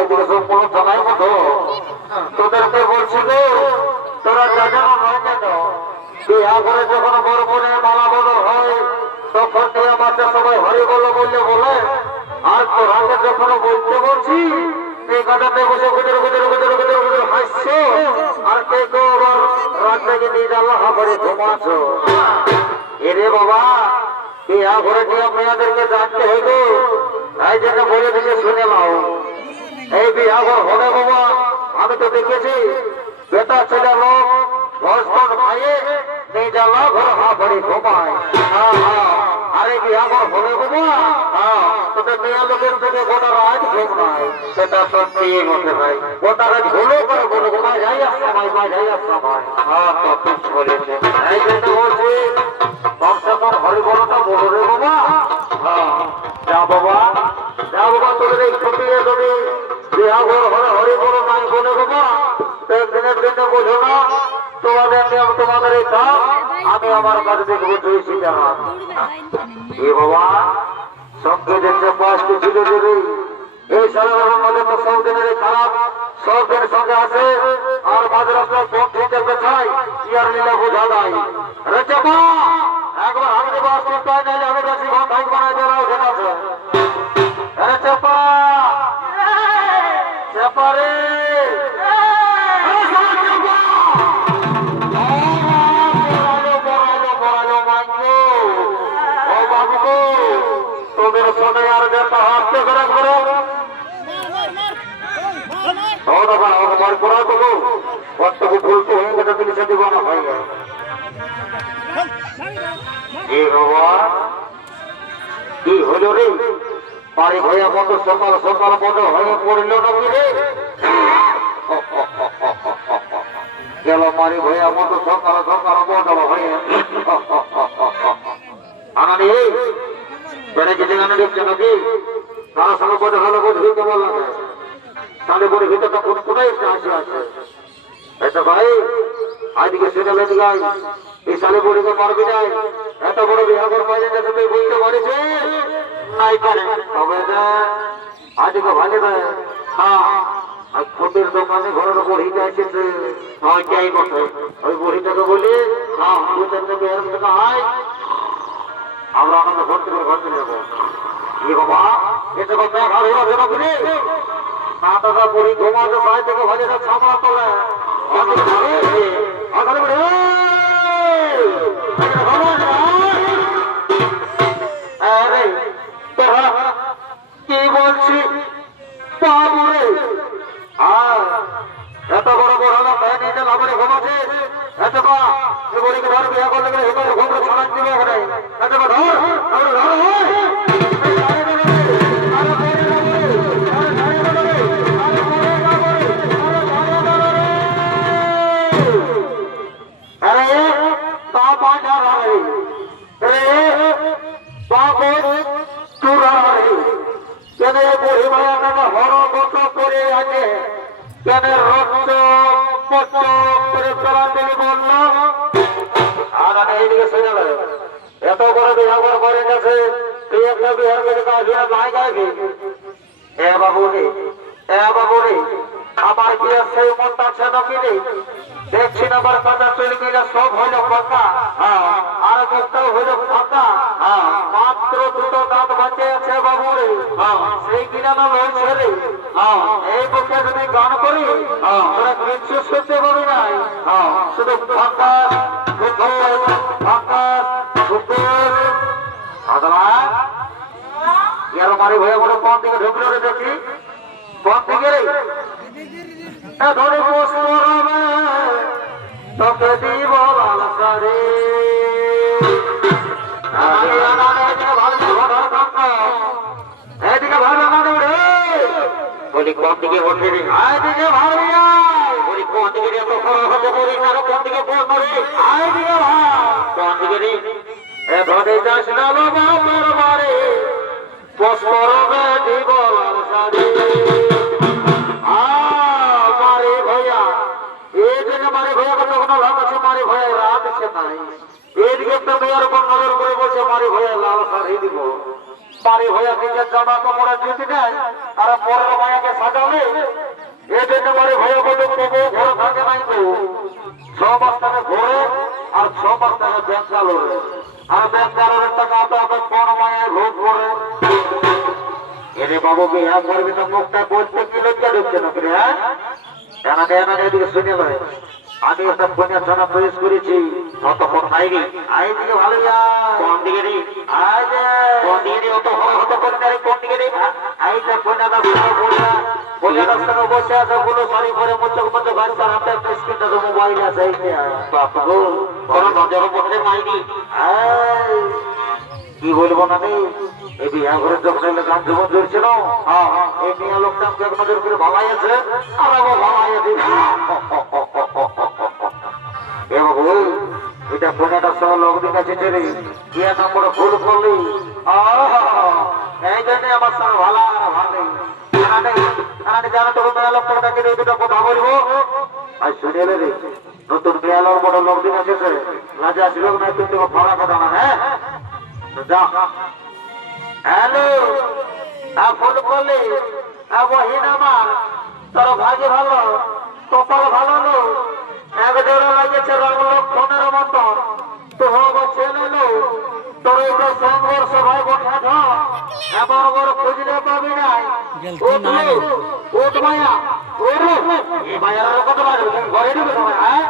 এদিকে সব কোনো জানাই মতো তোদেরকে বলছি গো, তোরা যা জানো নয় কেন বিয়া করে যখন বড় বোনে মালা বড় হয় তখন নিয়ে মাঝে সবাই হরি বললো বললে বলে, আর তোরাকে যখন বলতে বলছি এই গাদাতে বসে গুজর গুজর গুজর গুজর গুজর হাসছো, আর কে কেউ আবার রাত থেকে নিয়ে আল্লাহ করে ঘুমাছো। এরে বাবা বিয়া ঘরে নিয়ে মেয়েদেরকে জানতে হইব, তাই জন্য বলে দিকে শুনে নাও। এই বিয়া ঘর হলে বাবা আমি তো দেখেছি বেটা ছেলে লোক ঘর খাইয়ে নিয়ে জ্বালা ঘরে হা করে ঘুমায়। আরে বিয়া ঘর হলে বাবা তোদের মেয়ে লোকের থেকে গোটা রাত ঘুম নাই, সেটা সত্যি বলতে ভাই গোটা রাত হলো করে বলে ঘুমায় যাই আসছে ভাই ভাই যাই আসছে ভাই। হ্যাঁ তো ঠিক বলেছে, এই জন্য বলছি কমসে কম হরি বড়টা বলো রে বাবা। হ্যাঁ যা বাবা যা বাবা, তোদের এই ছুটিয়ে যদি বিয়া ঘর হলে হরি বড় নাই বলে বাবা একদিনের জন্য বোঝো না তোমাদের নিয়ম তোমাদের এই কাজ, আমি আমার কাছে দেখবো তুই শিখে না। এ বাবা সঙ্গে দেখছে বয়স্ক ছিল যদি এই সাধারণ মধ্যে তো সব দিনের খারাপ সব দিনের সঙ্গে আছে, আর মাঝে রাস্তায় ফোন ঠিক চাই ইয়ার লীলা বোঝা নাই। রে চাপা একবার আমি বাস করতে হয় নাহলে আমি কাছে ঘর ভাই বানাই দেওয়া ঠিক আছে। রে চাপা চাপা রে তোদের সঙ্গে আর যেটা হাসতে করে করো মার করা করো কতটুকু বলতে হয়ে গেছে তুমি সেটি বানা হয়ে গেল। কি হইল রে বাড়ি হইয়া মতো সকাল সকাল মতো হয়ে পড়ল নাকি রে? গেল বাড়ি হইয়া মতো সকাল সকাল বদল হয়ে আনানি বেড়ে গেছে গানে দেখছে নাকি তার সঙ্গে বোঝা ভালো বোঝ কেমন লাগে তাহলে বলে ভিতরটা কোন কোথায় একটা আসে আছে এত ভাই আজকে সেটা লেগে গাই এই সালে বড়িকে মারবি নাই এত বড় বিহাগর মাঝে যাতে তুই বলতে পারিস নাই পারে তবে আজকে ভালো দেয়। হ্যাঁ আর ছোটের দোকানে ঘরের বড়িটা এসেছে ওইটাই বসে ওই বড়িটাকে বলি হ্যাঁ দুধের থেকে এরকম টাকা হয় আমরা আমাদের ঘর থেকে ঘর চলে যাবো। কি বাবা এতে কথা ভালো আছে না তুমি না দাদা বড়ি ঘুমাতে সাই থেকে ভাজে সামলা তোলে কি বলছি বাবুরে আর এত বড় বড় হলো নিজে লাভরে ঘুমাচ্ছে এত বড়িকে ধর বিয়া করলে ঘুমরে ছড়ান দিবে এখানে এত ধর এত করে বিহার করে গেছে তুই একটা বিহার করে নাই গাইবি এ বাবু রে আমার কি আছে মনটা আছে নাকি রে দেখছি না আমার কথা চলে গেলে সব হইল ফাঁকা আর মুখটাও হইল ফাঁকা মাত্র দুটো দাঁত বাঁচে আছে বাবু রে সেই কিনা না লইছে রে এই মুখে যদি গান করি তোরা কিছু শুনতে পাবি নাই শুধু ফাঁকা ফাঁকা ইয়ার মারি ভয়ে বলে কোন দিকে ঢুকলো রে দেখি কোন দিকে রে ধরে তোকে দিব লালসারে এদিকে ভালো মানে রে বলি কোন দিকে বসে রে এদিকে ভালো বলি কোন দিকে রে হতে বলি না কোন দিকে বল রে এদিকে কোন দিকে রে এ ধরে যাস না বাবা মারে পশরবে দিব লালসারে মারে ভইয়া এই জন্য মারে ভইয়া কত কোনো লাভ আছে মারে ভইয়া রাত আছে নাই এদিকে তো মেয়ের উপর নজর করে বলছে মারে ভইয়া লালসারে দিব বাড়ি হয়ে নিজের জামা কাপড়ে জুতি নেয় আর পরের মায়াকে সাজালে এই জন্য বাড়ি হয়ে বলে তবু ঘরে থাকে নাই তো 6 মাস টাকা ঘরে আর 6 মাস টাকা ব্যাঙ্গালোরে আর ব্যাঙ্গালোরের টাকা আপনার কোন মায়ায় ভোগ করে এনে বাবুকে এক করবি তো মুখটা বলতে কি লজ্জা ঢুকছে না করে হ্যাঁ এনাকে এদিকে শুনে ভাই আমি একটা কন্যা থানা প্রবেশ করেছি অতক্ষণ আইনি আইদিকে ভালো কোন দিকে রে কোন দিকে অত হত কন্যা রে কোন দিকে রে আইটা কন্যাটা কন্যাটার সঙ্গে বসে আছে বলো শাড়ি পরে মুচক মুচক বাচ্চার হাতে স্ক্রিনটা তো মোবাইল আছে বাপ গো কোন নজর পড়ে মাইনি কি বলবো না রে এই বিয়া ঘরে যখন এলে গান জীবন ধরছিল এই মেয়ে লোকটা আমাকে এক নজর করে ভালাই আছে আর আমার ভালাই আছে এ বাবু এটা ফোনটার সঙ্গে লগদিন আছে রে বিয়া নম্বর ভুল করলি এই জন্য আমার সঙ্গে ভালো ভালো জানো তখন মেয়ে লোকটাকে ডাকি এই দুটো কথা বলবো আর শুনে এলে রে নতুন বিয়া লোক বড় লগদিন আছে রাজা ছিল না কিন্তু ভাড়া কথা না হ্যাঁ যা হ্যালো ফোন করলে বহিন আমার তোর ভাগে ভালো কপাল ভালো লো এক জোড়া লাগেছে লক্ষণের মতন তো হোক ছেলে লো তোর এইটা সংঘর্ষ ভাই বঠা এবার বড় খুঁজলে পাবি নাই ওট মায়া এই মায়ার কত লাগবে ঘরে ঢুকে তোমায় হ্যাঁ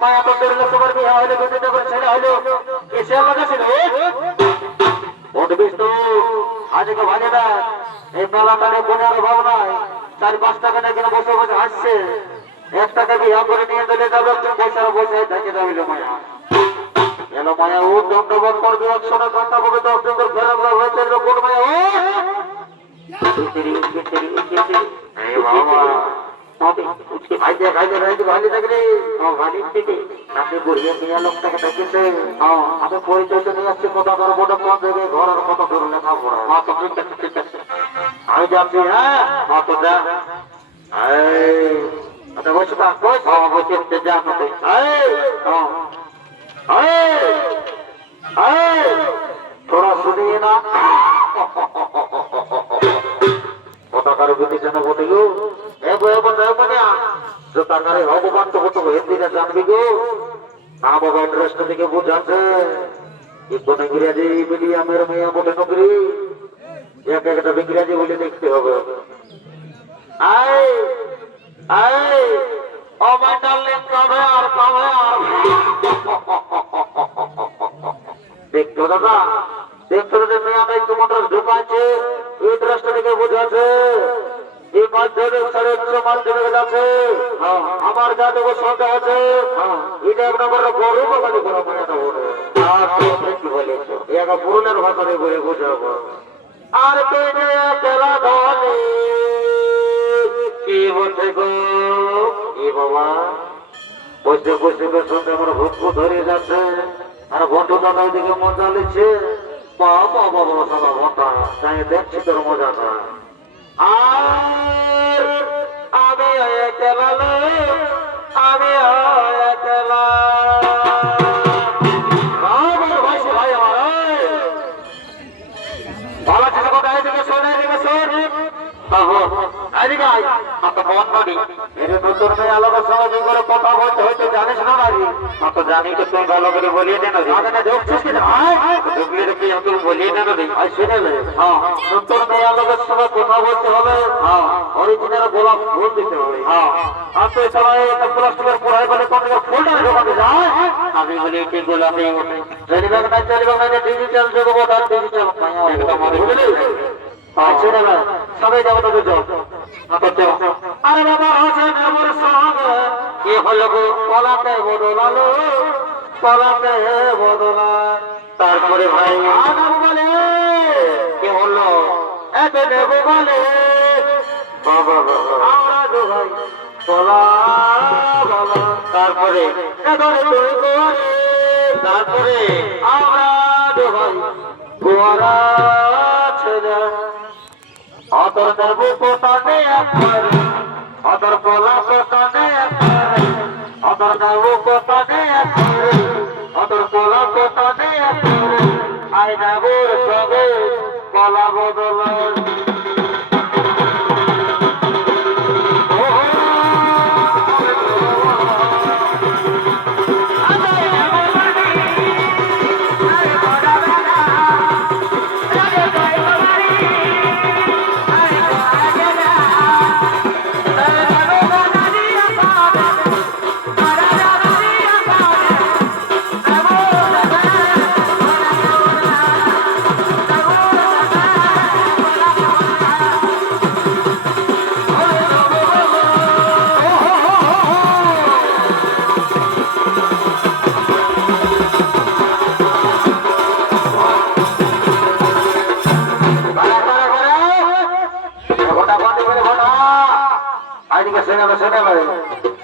মায়া তো তোর সবার বিয়ে হইলে দুটো করে ছেলে হইলো এসে লাগাছিল উঠবিস তো আজকে ভাজে না এই মেলাটারে কোনের অভাব নাই 4-5 টাকা না কিনা বসে বসে হাসছে 1 টাকা বিয়া করে নিয়ে চলে যাবে পয়সার বসে থেকে যাবিল মায়া এলো মায়া ও দণ্ডবোধ করবে 100 টাকা ঘন্টা বলে 10 দিন ধরে ফেরা হয়েছে কোন মায়া ও এই বাবা ভাইজে ভাইজে ভাইজে ভাইজে থাকলে ভালির থেকে আপনি বুড়িয়ে নিয়ে লোকটাকে দেখেছে আমি পরিচয় নিয়ে আসছি কথা করবো কোন জায়গায় ঘরের কত দূর লেখা পড়া আমি যাচ্ছি হ্যাঁ তো যা বসে বসে যা थोड़ा सुनिए ना কথাকার বুদ্ধি যেন বলে গো जो তাকারে ভগবান তো কত হিন্দিটা জানবি গো না বাবা অ্যাড্রেসটা দিকে বুঝাচ্ছে এই কোন ইংরেজি মিডিয়ামের মেয়ে বলে নগরী এক একটা ইংরেজি বলে দেখতে হবে আয় আয় ও মাই ডার্লিং কবে আর দেখতো দাদা দেখতো যে মেয়ে আমি তোমাদের ঢুকাচ্ছে এই ড্রেসটা দিকে বুঝাচ্ছে এই মাধ্যমে 150 মাল চলে গেছে আমার যা দেবো সন্ধ্যা আছে এটা এক নম্বরের বড় বাঙালি বড় মেয়েটা বলে কি বলেছ এক পুরনের ভাষাতে বলে বোঝাবো আর তুই যে খেলা ধরে কি বলছে গো এ বাবা বসে বসে সন্ধ্যা আমার ভুক্ষ ধরে যাচ্ছে আর ঘন্টা দাদা ওইদিকে মজা লিখছে বাবা বাবা সারা ঘন্টা তাই দেখছি তোর মজাটা আর আমি একলা আমি একলা ভাই আমার ভালো কিছু কথা এদিকে শোনে এদিকে শোন এদিকে আয় তো ফোন করি এর নতুন মেয়ে আলোকের সঙ্গে কি করে কথা বলতে হয়তো জানিস না নাকি তো জানি তো তুই ভালো করে বলিয়ে দেন দেখছিস কি ঢুকলে কি আমি বলিয়ে দেন শুনে নতুন মেয়ে আলোকের সঙ্গে কথা বলতে হবে অরিজিনাল গোলাপ ফুল দিতে হবে আর তো সবাই প্লাস্টিকের পড়াই বলে কোন ফুলটা ঢোকাতে যায় আমি বলি কি গোলাপে চলিবে না চলিবে না ডিজিটাল জগৎ আর ডিজিটাল বুঝলি শুনে না সবাই যাবো তো আরে বাবা হোসেন আমার সঙ্গে কি হলো গো পলাতে বদলালো পলাতে বদলা তারপরে ভাই আনাম বলে কি হলো এত দেব বলে বাবা আমরা দু ভাই পলা বাবা তারপরে তুই গোয়ারে তারপরে আমরা দু ভাই গোয়ারা ছেলে অতর দেব কোটানে অতর পলা কোটানে অতর দেব কোটানে অতর পলা কোটানে আই দেবর সঙ্গে মালা বদল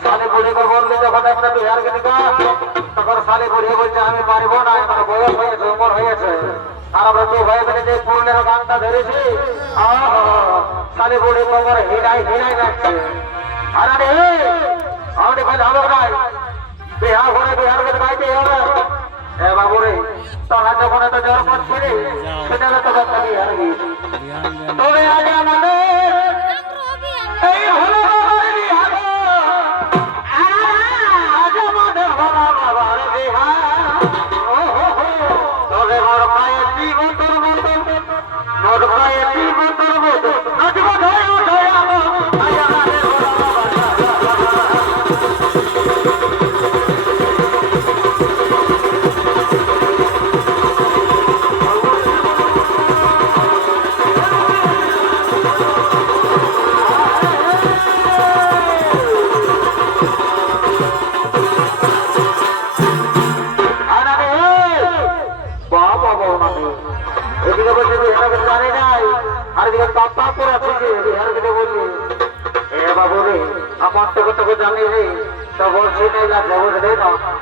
সালে বুড়িকে বললি যখন একটা বিহার গেলি তখন সালে বুড়িয়ে বলছে আমি পারবো না আমার বয়স হয়েছে উমর হয়েছে আর আমরা দু ভাই মিলে যে পুরুলের গানটা ধরেছি সালে বুড়ি কোমর হিলাই হিলাই যাচ্ছে আর আমি ভাই ভালো নাই বিহার ঘরে বিহার গেলে গাইতে হবে এ বাবু রে তোরা যখন এত জ্বর করছিলি সেটা তো ব্যাপার বিহার গিয়েছি তবে আজ আমাদের এই হলো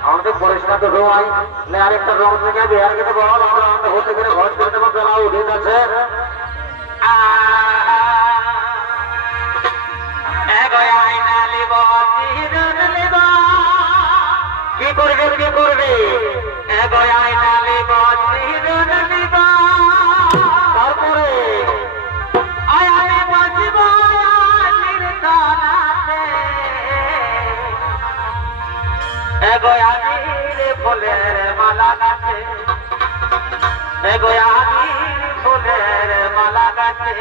আমাদের পরিষ্কার তো রোয়াই আরেকটা রং থেকে বিহার গেলে বল আমরা হতে গেলে ঘর থেকে বেলা উঠে যাচ্ছে কি করবে কি করবে তারপরে ফুলের মালা গাছে ফুলের মালা গাছে